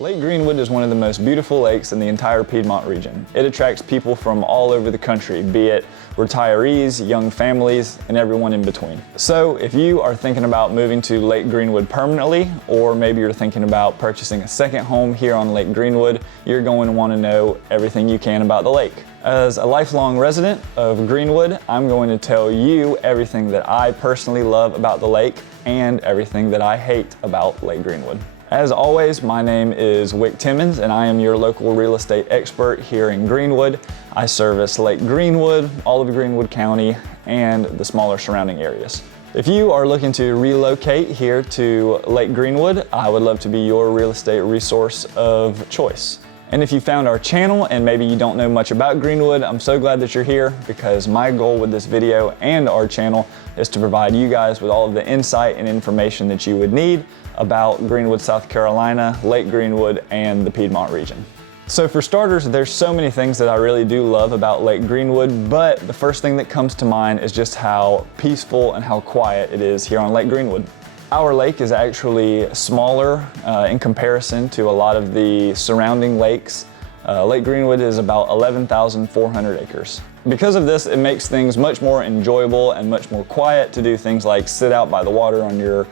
Lake Greenwood is one of the most beautiful lakes in the entire Piedmont region. It attracts people from all over the country, be it retirees, young families, and everyone in between. So if you are thinking about moving to Lake Greenwood permanently, or maybe you're thinking about purchasing a second home here on Lake Greenwood, you're going to want to know everything you can about the lake. As a lifelong resident of Greenwood, I'm going to tell you everything that I personally love about the lake and everything that I hate about Lake Greenwood. As always, my name is Wick Timmons and I am your local real estate expert here in Greenwood. I service Lake Greenwood, all of Greenwood County, and the smaller surrounding areas. If you are looking to relocate here to Lake Greenwood, I would love to be your real estate resource of choice. And if you found our channel and maybe you don't know much about Greenwood, I'm so glad that you're here, because my goal with this video and our channel is to provide you guys with all of the insight and information that you would need about Greenwood, South Carolina, Lake Greenwood, and the Piedmont region. So for starters, there's so many things that I really do love about Lake Greenwood, but the first thing that comes to mind is just how peaceful and how quiet it is here on Lake Greenwood. Our lake is actually smaller in comparison to a lot of the surrounding lakes. Lake Greenwood is about 11,400 acres. Because of this, it makes things much more enjoyable and much more quiet to do things like sit out by the water on your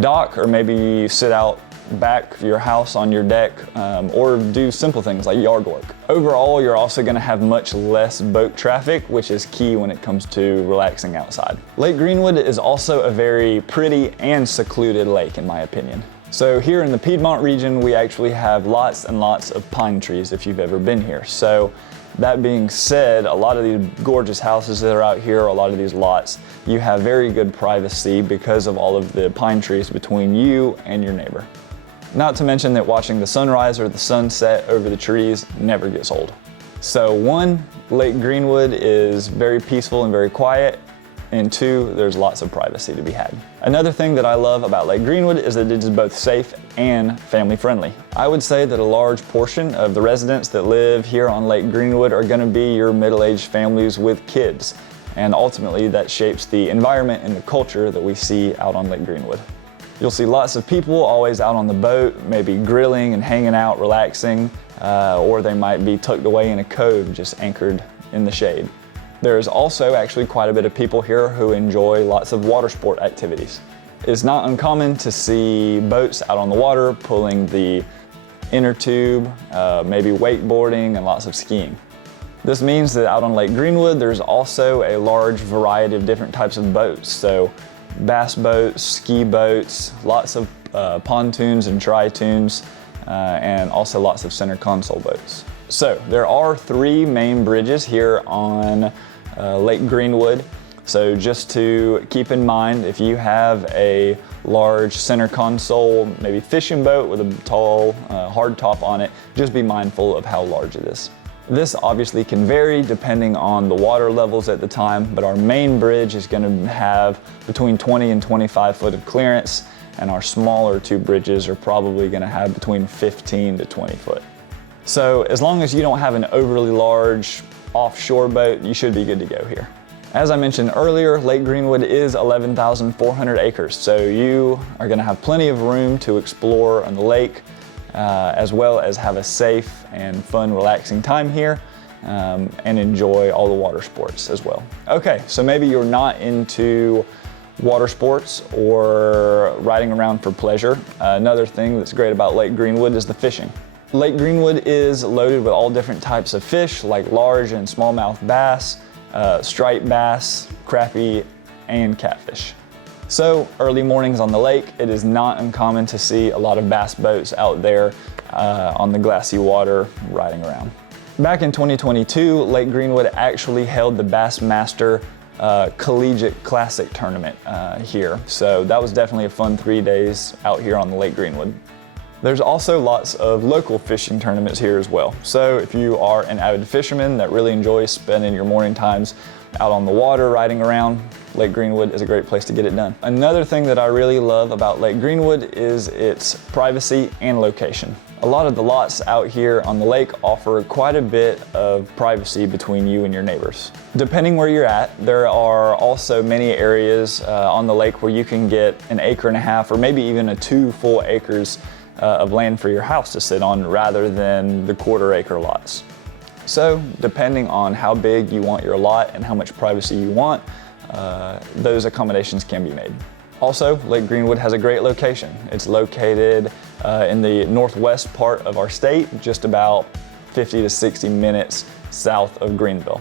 dock, or maybe sit out back of your house on your deck, or do simple things like yard work. Overall, you're also going to have much less boat traffic, which is key when it comes to relaxing outside. Lake Greenwood is also a very pretty and secluded lake, in my opinion. So here in the Piedmont region, we actually have lots and lots of pine trees if you've ever been here. So that being said, a lot of these gorgeous houses that are out here, a lot of these lots, you have very good privacy because of all of the pine trees between you and your neighbor. Not to mention that watching the sunrise or the sunset over the trees never gets old. So one, Lake Greenwood is very peaceful and very quiet, and two, there's lots of privacy to be had. Another thing that I love about Lake Greenwood is that it is both safe and family friendly. I would say that a large portion of the residents that live here on Lake Greenwood are going to be your middle-aged families with kids, and ultimately that shapes the environment and the culture that we see out on Lake Greenwood. You'll see lots of people always out on the boat, maybe grilling and hanging out, relaxing, or they might be tucked away in a cove just anchored in the shade. There's also actually quite a bit of people here who enjoy lots of water sport activities. It's not uncommon to see boats out on the water pulling the inner tube, maybe wakeboarding, and lots of skiing. This means that out on Lake Greenwood, there's also a large variety of different types of boats. So bass boats, ski boats, lots of pontoons and tri-toons, and also lots of center console boats. So there are three main bridges here on Lake Greenwood. So just to keep in mind, if you have a large center console, maybe fishing boat with a tall hard top on it, just be mindful of how large it is. This obviously can vary depending on the water levels at the time, but our main bridge is going to have between 20 and 25 foot of clearance, and our smaller two bridges are probably going to have between 15 to 20 foot. So as long as you don't have an overly large offshore boat, you should be good to go here. As I mentioned earlier, Lake Greenwood is 11,400 acres, so you are going to have plenty of room to explore on the lake, as well as have a safe and fun, relaxing time here, and enjoy all the water sports as well. Okay, so maybe you're not into water sports or riding around for pleasure. Another thing that's great about Lake Greenwood is the fishing. Lake Greenwood is loaded with all different types of fish, like large and smallmouth bass, striped bass, crappie, and catfish. So early mornings on the lake, it is not uncommon to see a lot of bass boats out there on the glassy water riding around. Back in 2022, Lake Greenwood actually held the Bassmaster Collegiate Classic tournament here. So that was definitely a fun 3 days out here on the Lake Greenwood. There's also lots of local fishing tournaments here as well. So if you are an avid fisherman that really enjoys spending your morning times out on the water riding around, Lake Greenwood is a great place to get it done. Another thing that I really love about Lake Greenwood is its privacy and location. A lot of the lots out here on the lake offer quite a bit of privacy between you and your neighbors. Depending where you're at, there are also many areas on the lake where you can get an acre and a half or maybe even 2 full acres of land for your house to sit on rather than the quarter-acre lots. So depending on how big you want your lot and how much privacy you want, those accommodations can be made. Also, Lake Greenwood has a great location. It's located in the northwest part of our state, just about 50 to 60 minutes south of Greenville.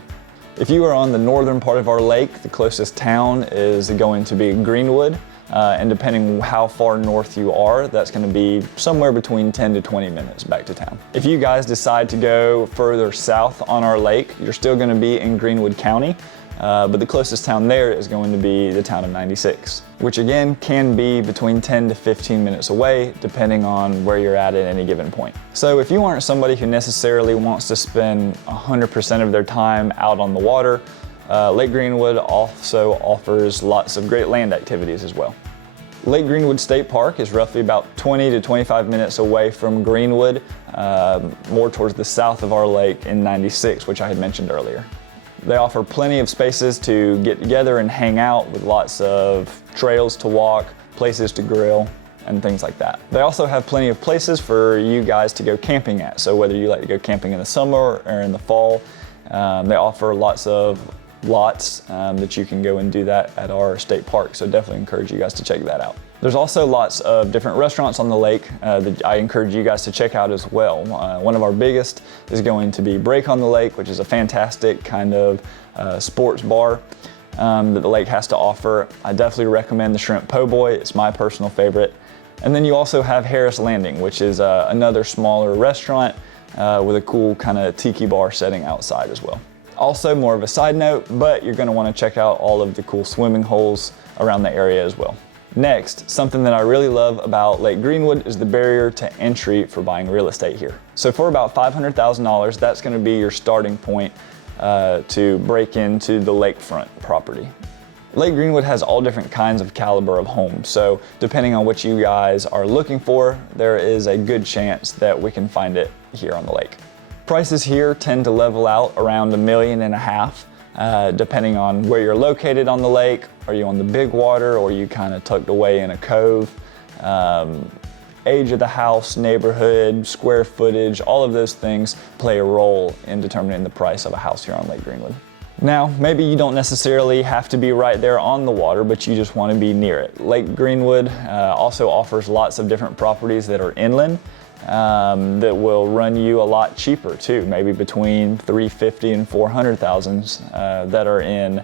If you are on the northern part of our lake, the closest town is going to be Greenwood, and depending how far north you are, that's going to be somewhere between 10 to 20 minutes back to town. If you guys decide to go further south on our lake, you're still going to be in Greenwood County, but the closest town there is going to be the town of 96, which again can be between 10 to 15 minutes away depending on where you're at any given point. So if you aren't somebody who necessarily wants to spend 100% of their time out on the water, Lake Greenwood also offers lots of great land activities as well. Lake Greenwood State Park is roughly about 20 to 25 minutes away from Greenwood, more towards the south of our lake in 96, which I had mentioned earlier. They offer plenty of spaces to get together and hang out with lots of trails to walk, places to grill, and things like that. They also have plenty of places for you guys to go camping at. So whether you like to go camping in the summer or in the fall, they offer lots of lots that you can go and do that at our state park. So definitely encourage you guys to check that out. There's also lots of different restaurants on the lake that I encourage you guys to check out as well. One of our biggest is going to be Break on the Lake, which is a fantastic kind of sports bar that the lake has to offer. I definitely recommend the Shrimp Po' Boy. It's my personal favorite. And then you also have Harris Landing, which is another smaller restaurant with a cool kind of tiki bar setting outside as well. Also, more of a side note, but you're going to want to check out all of the cool swimming holes around the area as well. Next, something that I really love about Lake Greenwood is the barrier to entry for buying real estate here. So for about $500,000, that's going to be your starting point to break into the lakefront property. Lake Greenwood has all different kinds of caliber of homes, so depending on what you guys are looking for, there is a good chance that we can find it here on the lake. Prices here tend to level out around $1.5 million, depending on where you're located on the lake. Are you on the big water, or are you kind of tucked away in a cove? Age of the house, neighborhood, square footage, all of those things play a role in determining the price of a house here on Lake Greenwood. Now, maybe you don't necessarily have to be right there on the water, but you just want to be near it. Lake Greenwood also offers lots of different properties that are inland that will run you a lot cheaper too, maybe between $350,000 and $400,000 that are in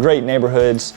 great neighborhoods,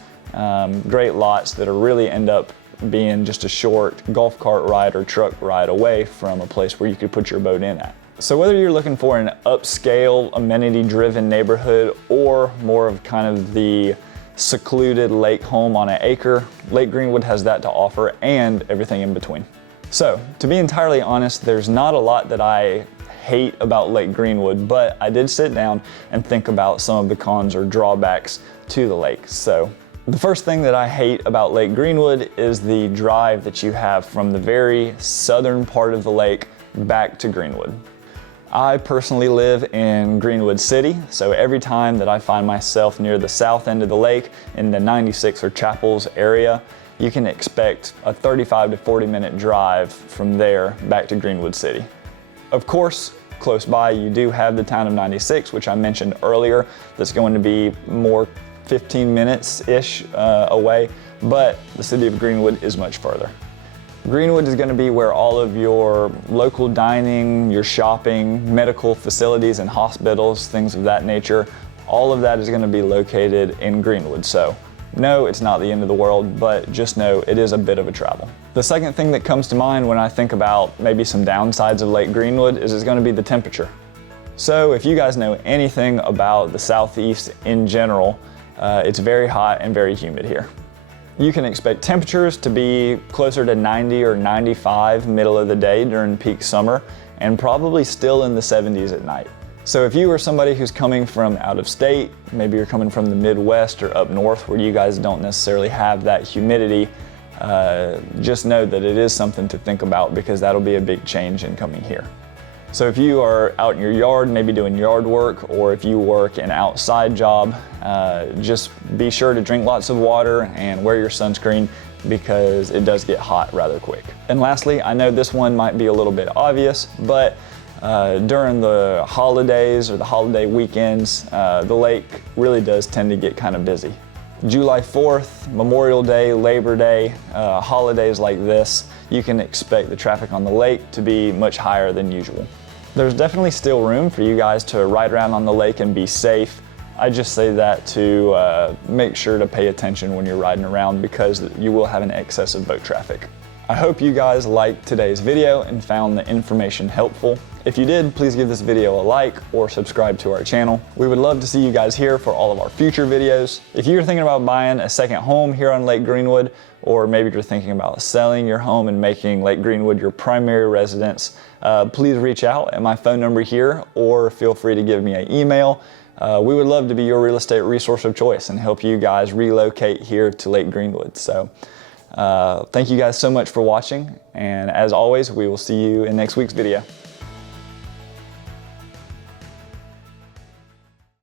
great lots that are really end up being just a short golf cart ride or truck ride away from a place where you could put your boat in at. So whether you're looking for an upscale, amenity-driven neighborhood or more of kind of the secluded lake home on an acre, Lake Greenwood has that to offer and everything in between. So, to be entirely honest, there's not a lot that I hate about Lake Greenwood, but I did sit down and think about some of the cons or drawbacks to the lake. So, the first thing that I hate about Lake Greenwood is the drive that you have from the very southern part of the lake back to Greenwood. I personally live in Greenwood City, so every time that I find myself near the south end of the lake in the 96 or Chapels area, you can expect a 35 to 40 minute drive from there back to Greenwood City. Of course, close by you do have the town of 96, which I mentioned earlier, that's going to be more 15 minutes-ish away, but the city of Greenwood is much further. Greenwood is going to be where all of your local dining, your shopping, medical facilities and hospitals, things of that nature, all of that is going to be located in Greenwood. So no, it's not the end of the world, but just know it is a bit of a travel. The second thing that comes to mind when I think about maybe some downsides of Lake Greenwood is it's going to be the temperature. So if you guys know anything about the Southeast in general, it's very hot and very humid here. You can expect temperatures to be closer to 90 or 95 middle of the day during peak summer, and probably still in the 70s at night. So if you are somebody who's coming from out of state, maybe you're coming from the Midwest or up north where you guys don't necessarily have that humidity, just know that it is something to think about, because that'll be a big change in coming here. So if you are out in your yard, maybe doing yard work, or if you work an outside job, just be sure to drink lots of water and wear your sunscreen because it does get hot rather quick. And lastly, I know this one might be a little bit obvious, but during the holidays or the holiday weekends, the lake really does tend to get kind of busy. July 4th, Memorial Day, Labor Day, holidays like this, you can expect the traffic on the lake to be much higher than usual. There's definitely still room for you guys to ride around on the lake and be safe. I just say that to make sure to pay attention when you're riding around, because you will have an excess of boat traffic. I hope you guys liked today's video and found the information helpful. If you did, please give this video a like or subscribe to our channel. We would love to see you guys here for all of our future videos. If you're thinking about buying a second home here on Lake Greenwood, or maybe you're thinking about selling your home and making Lake Greenwood your primary residence, please reach out at my phone number here, or feel free to give me an email. We would love to be your real estate resource of choice and help you guys relocate here to Lake Greenwood. So thank you guys so much for watching, and as always, we will see you in next week's video.